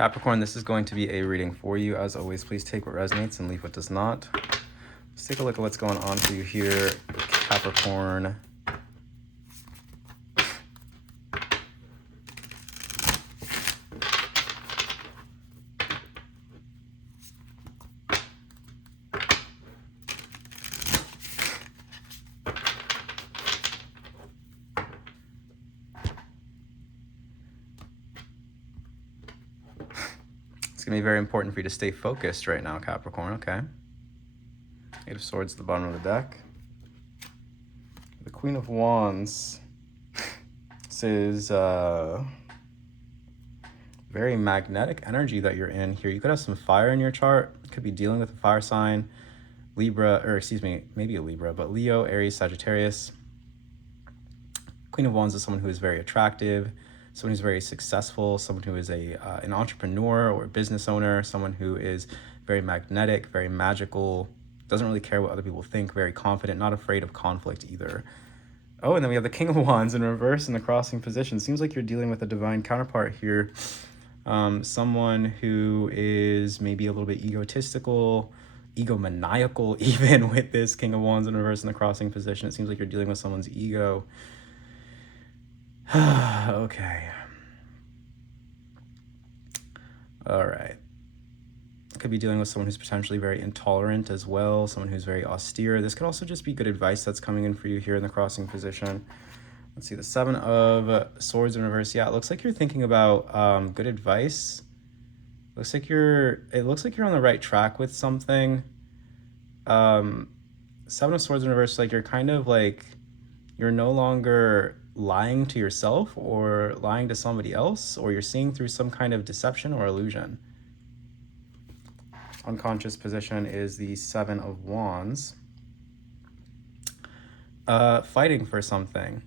Capricorn, this is going to be a reading for you. As always, please take what resonates and leave what does not. Let's take a look at what's going on for you here, Capricorn. It's going to be very important for you to stay focused right now, Capricorn, okay? Eight of Swords at the bottom of the deck. The Queen of Wands. This is very magnetic energy that you're in here. You could have some fire in your chart. You could be dealing with a fire sign. Libra, or excuse me, maybe a Libra, but Leo, Aries, Sagittarius. Queen of Wands is someone who is very attractive, someone who's very successful, someone who is an entrepreneur or a business owner, someone who is very magnetic, very magical, doesn't really care what other people think, very confident, not afraid of conflict either. Oh, and then we have the King of Wands in reverse in the crossing position. Seems like you're dealing with a divine counterpart here. Someone who is maybe a little bit egotistical, egomaniacal even with this King of Wands in reverse in the crossing position. It seems like you're dealing with someone's ego. Okay. All right. Could be dealing with someone who's potentially very intolerant as well, someone who's very austere. This could also just be good advice that's coming in for you here in the crossing position. Let's see, the Seven of Swords in reverse. Yeah, it looks like you're thinking about good advice. It looks like you're on the right track with something. Seven of Swords in reverse, like you're kind of like, you're no longer lying to yourself or lying to somebody else, or you're seeing through some kind of deception or illusion. Unconscious position is the Seven of Wands. Fighting for something.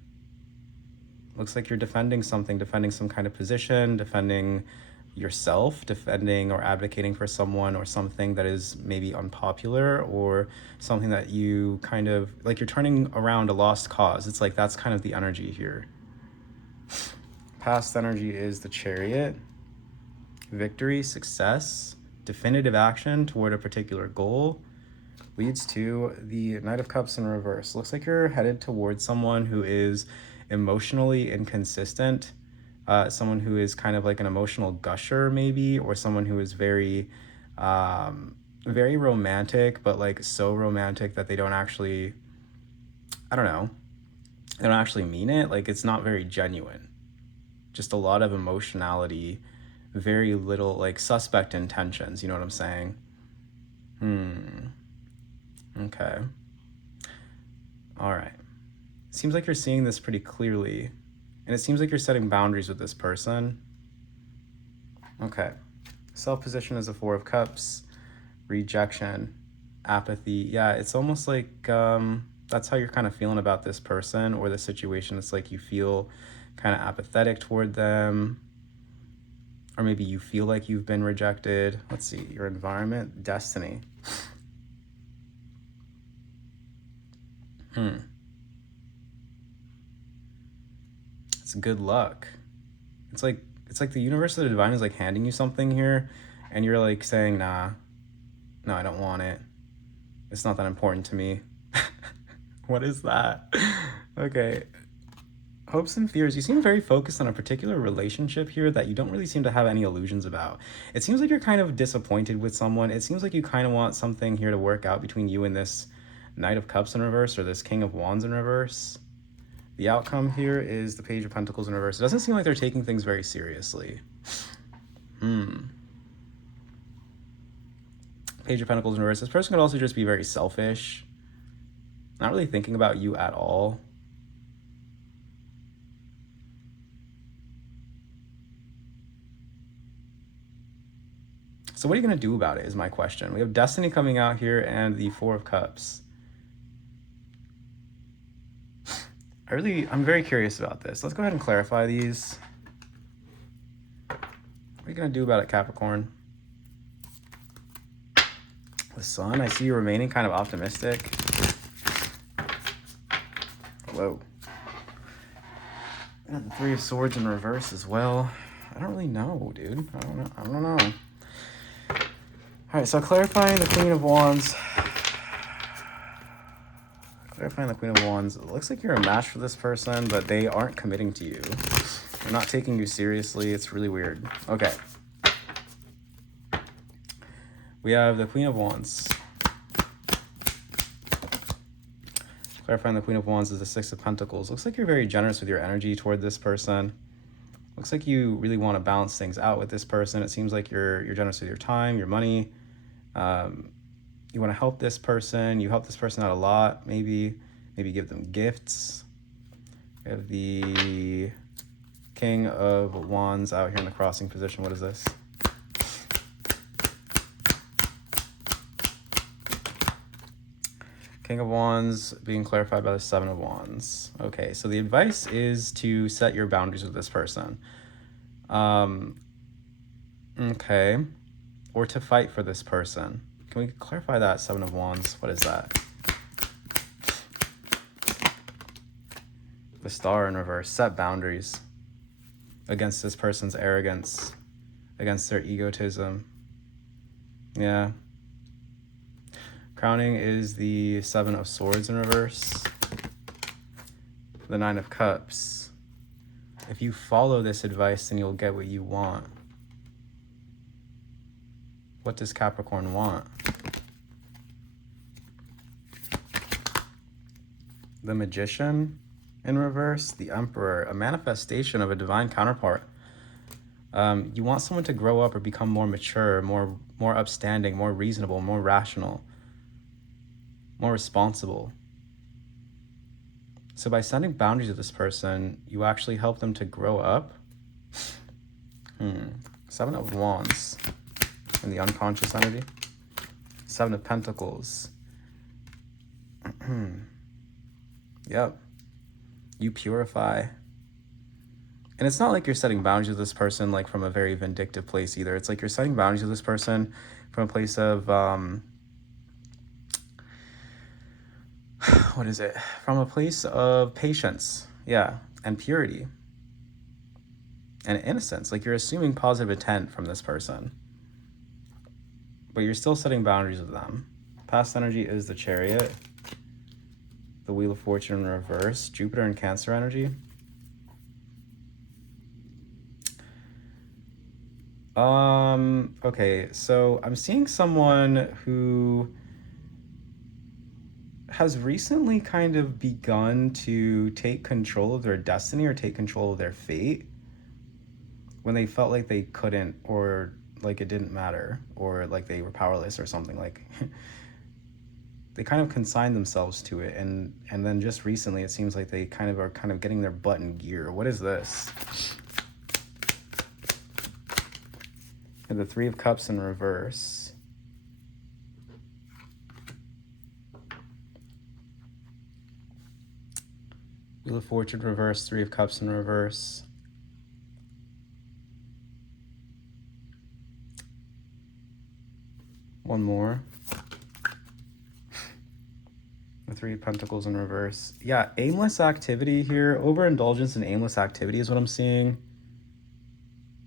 Looks like you're defending something, defending some kind of position, defending yourself, defending or advocating for someone or something that is maybe unpopular, or something that you kind of, like you're turning around a lost cause. It's like that's kind of the energy here. Past energy is the Chariot. Victory, success, definitive action toward a particular goal leads to the Knight of Cups in reverse. Looks like you're headed towards someone who is emotionally inconsistent, someone who is kind of like an emotional gusher maybe, or someone who is very very romantic, but like so romantic that they don't actually, I don't know, they don't actually mean it. Like it's not very genuine, just a lot of emotionality, very little like suspect intentions, you know what I'm saying? Okay. All right. Seems like you're seeing this pretty clearly, and it seems like you're setting boundaries with this person. Okay. Self-position is the Four of Cups. Rejection, apathy. Yeah, it's almost like that's how you're kind of feeling about this person or the situation. It's like you feel kind of apathetic toward them, or maybe you feel like you've been rejected. Let's see, your environment, destiny. It's good luck. It's like the universe of the divine is like handing you something here, and you're like saying, nah, no, I don't want it. It's not that important to me. What is that? Okay. Hopes and fears. You seem very focused on a particular relationship here that you don't really seem to have any illusions about. It seems like you're kind of disappointed with someone. It seems like you kind of want something here to work out between you and this Knight of Cups in reverse, or this King of Wands in reverse. The outcome here is the Page of Pentacles in reverse. It doesn't seem like they're taking things very seriously. Page of Pentacles in reverse. This person could also just be very selfish, not really thinking about you at all. So what are you going to do about it is my question. We have Destiny coming out here and the Four of Cups. I'm very curious about this. Let's go ahead and clarify these. What are you going to do about it, Capricorn? The Sun, I see you remaining kind of optimistic. Whoa. And the Three of Swords in reverse as well. I don't really know, dude. I don't know. All right, so clarifying the Queen of Wands. Clarifying the Queen of Wands. It looks like you're a match for this person, but they aren't committing to you. They're not taking you seriously. It's really weird. Okay. We have the Queen of Wands. Clarifying the Queen of Wands is the Six of Pentacles. Looks like you're very generous with your energy toward this person. Looks like you really want to balance things out with this person. It seems like you're generous with your time, your money. You want to help this person. You help this person out a lot. Maybe give them gifts. We have the King of Wands out here in the crossing position. What is this? King of Wands being clarified by the Seven of Wands. Okay, so the advice is to set your boundaries with this person. Okay. Or to fight for this person. Can we clarify that? Seven of Wands. What is that? The Star in reverse. Set boundaries against this person's arrogance, against their egotism. Yeah. Crowning is the Seven of Swords in reverse. The Nine of Cups. If you follow this advice, then you'll get what you want. What does Capricorn want? The Magician in reverse. The Emperor. A manifestation of a divine counterpart. You want someone to grow up or become more mature, more upstanding, more reasonable, more rational, more responsible. So by setting boundaries with this person, you actually help them to grow up. Seven of Wands in the unconscious energy. Seven of Pentacles. Yep. You purify. And it's not like you're setting boundaries with this person like from a very vindictive place either. It's like you're setting boundaries with this person from a place of what is it? From a place of patience, yeah, and purity and innocence. Like you're assuming positive intent from this person, but you're still setting boundaries with them. Past energy is the Chariot, the Wheel of Fortune in reverse, Jupiter and Cancer energy. Okay, so I'm seeing someone who has recently kind of begun to take control of their destiny or take control of their fate when they felt like they couldn't, or like it didn't matter, or like they were powerless or something. Like they kind of consigned themselves to it, and then just recently it seems like they are getting their butt in gear. What is this? And the Three of Cups in reverse. Wheel of Fortune reverse, Three of Cups in reverse. One more. The Three of Pentacles in reverse. Yeah, aimless activity here. Overindulgence in aimless activity is what I'm seeing.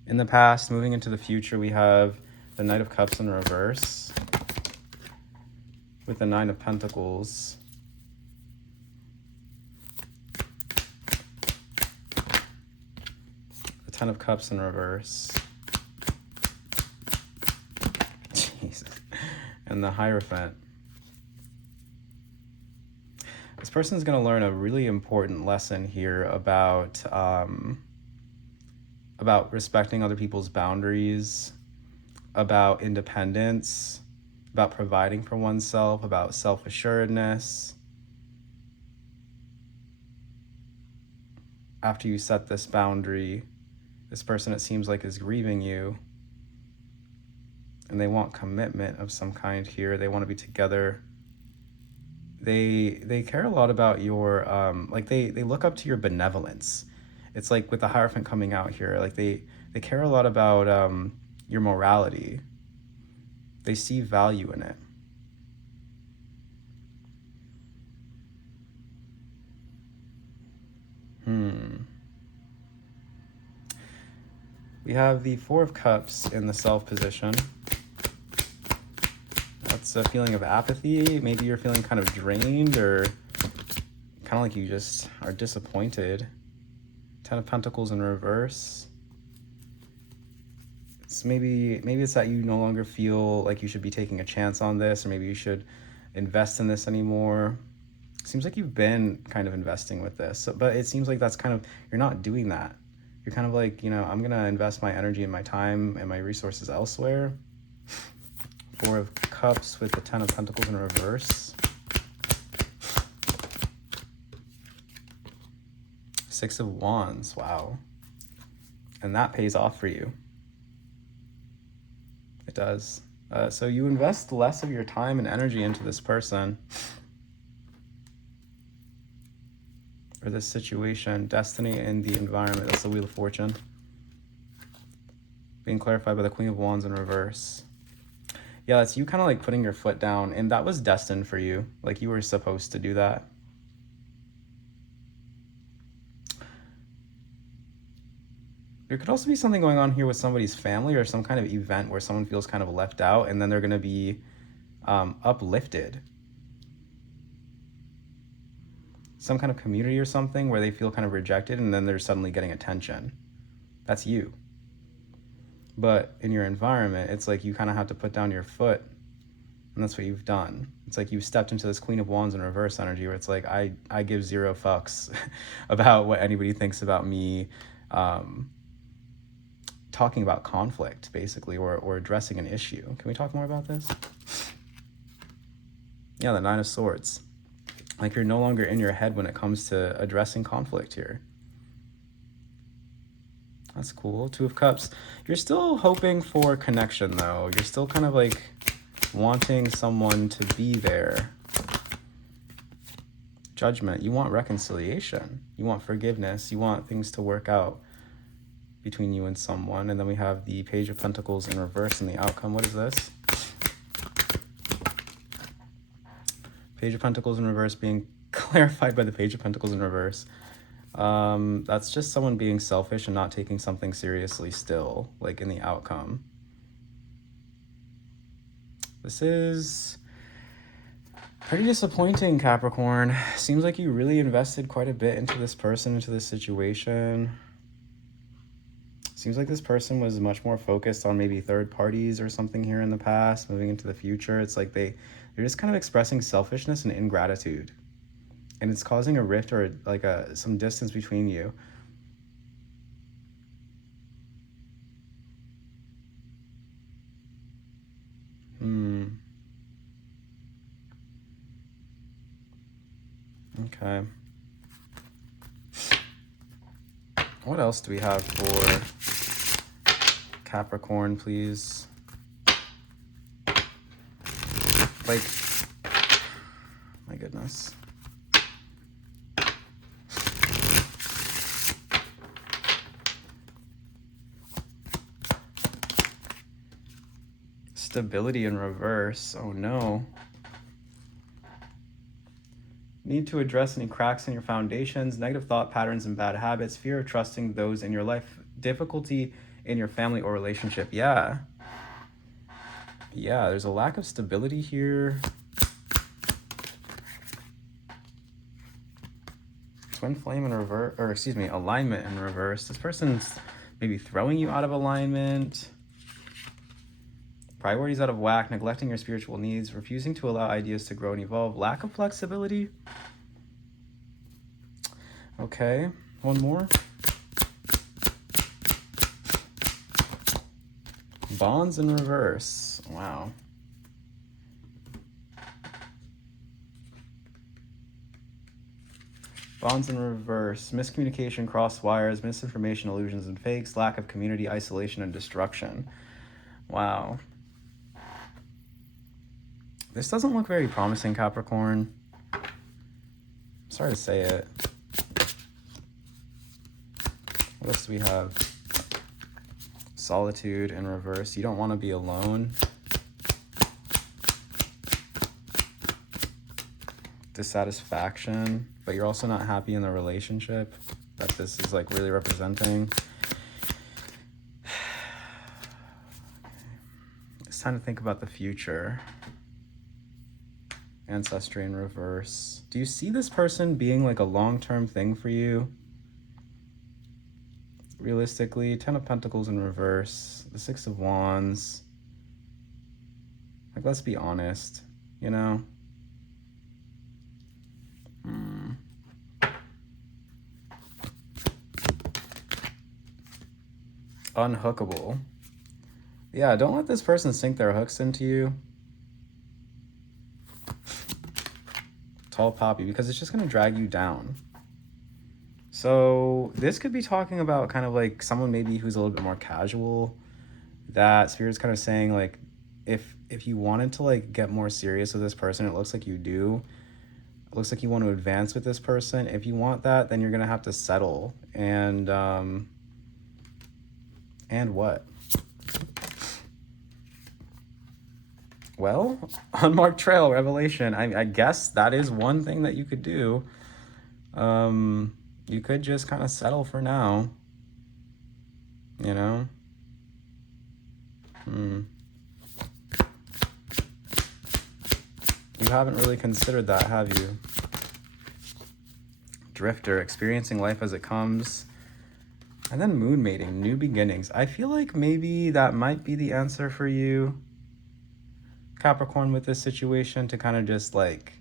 In the past, moving into the future, we have the Knight of Cups in reverse with the Nine of Pentacles. The Ten of Cups in reverse. Jesus. And the Hierophant. This person's going to learn a really important lesson here about respecting other people's boundaries, about independence, about providing for oneself, about self-assuredness. After you set this boundary, this person, it seems like, is grieving you, and they want commitment of some kind here. They want to be together. They care a lot about your they look up to your benevolence. It's like with the Hierophant coming out here, like they care a lot about your morality. They see value in it. We have the Four of Cups in the Self position. That's a feeling of apathy. Maybe you're feeling kind of drained or kind of like you just are disappointed. Ten of Pentacles in reverse. It's maybe it's that you no longer feel like you should be taking a chance on this, or maybe you should invest in this anymore. Seems like you've been kind of investing with this, so, but it seems like that's kind of, you're not doing that. You're kind of like, you know, I'm gonna invest my energy and my time and my resources elsewhere. Four of Cups with the Ten of Pentacles in reverse. Six of Wands, wow. And that pays off for you. It does. So you invest less of your time and energy into this person or this situation. Destiny and the environment, that's the Wheel of Fortune. Being clarified by the Queen of Wands in reverse. Yeah, that's you kind of like putting your foot down, and that was destined for you. Like you were supposed to do that. There could also be something going on here with somebody's family or some kind of event where someone feels kind of left out, and then they're going to be uplifted. Some kind of community or something where they feel kind of rejected, and then they're suddenly getting attention. That's you. But in your environment, it's like you kind of have to put down your foot, and that's what you've done. It's like you've stepped into this Queen of Wands in reverse energy where it's like, I give zero fucks about what anybody thinks about me. Talking about conflict, basically, or addressing an issue. Can we talk more about this? Yeah, the Nine of Swords. Like you're no longer in your head when it comes to addressing conflict here. That's cool. Two of Cups. You're still hoping for connection, though. You're still kind of like wanting someone to be there. Judgment. You want reconciliation. You want forgiveness. You want things to work out between you and someone. And then we have the Page of Pentacles in reverse in the outcome. What is this? Page of Pentacles in reverse being clarified by the Page of Pentacles in reverse. That's just someone being selfish and not taking something seriously still, like in the outcome. This is pretty disappointing, Capricorn. Seems like you really invested quite a bit into this person, into this situation. Seems like this person was much more focused on maybe third parties or something here in the past, moving into the future. It's like they're just kind of expressing selfishness and ingratitude. And it's causing a rift or like some distance between you. Okay. What else do we have for Capricorn, please? Like, my goodness. Stability in reverse. Oh no. Need to address any cracks in your foundations, negative thought patterns and bad habits, fear of trusting those in your life, difficulty in your family or relationship. Yeah, there's a lack of stability here. Twin flame in reverse, or excuse me, alignment in reverse. This person's maybe throwing you out of alignment. Priorities out of whack, neglecting your spiritual needs, refusing to allow ideas to grow and evolve, lack of flexibility. Okay, one more. Bonds in reverse. Wow. Bonds in reverse. Miscommunication, cross wires, misinformation, illusions and fakes, lack of community, isolation, and destruction. Wow. This doesn't look very promising, Capricorn. Sorry to say it. What else do we have? Solitude in reverse. You don't want to be alone. Dissatisfaction, but you're also not happy in the relationship that this is like really representing. It's time to think about the future. Ancestry in reverse. Do you see this person being like a long-term thing for you? Realistically, 10 of Pentacles in reverse, the 6 of Wands. Like, let's be honest, you know? Unhookable. Yeah, don't let this person sink their hooks into you. Tall poppy, because it's just going to drag you down. So this could be talking about kind of like someone maybe who's a little bit more casual, that Spirit's kind of saying like, if you wanted to like get more serious with this person, it looks like you do. It looks like you want to advance with this person. If you want that, then you're going to have to settle. And what? Well, unmarked trail, revelation. I guess that is one thing that you could do. You could just kind of settle for now, you know? You haven't really considered that, have you? Drifter, experiencing life as it comes. And then moon mating, new beginnings. I feel like maybe that might be the answer for you, Capricorn, with this situation, to kind of just like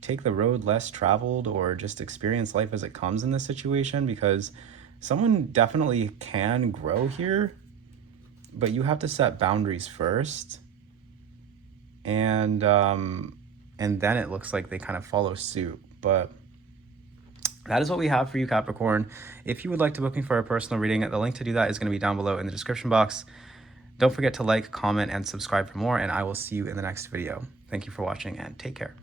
take the road less traveled or just experience life as it comes in this situation, because someone definitely can grow here, but you have to set boundaries first. And then it looks like they kind of follow suit. But that is what we have for you, Capricorn. If you would like to book me for a personal reading, the link to do that is going to be down below in the description box. Don't forget to like, comment, and subscribe for more, and I will see you in the next video. Thank you for watching, and take care.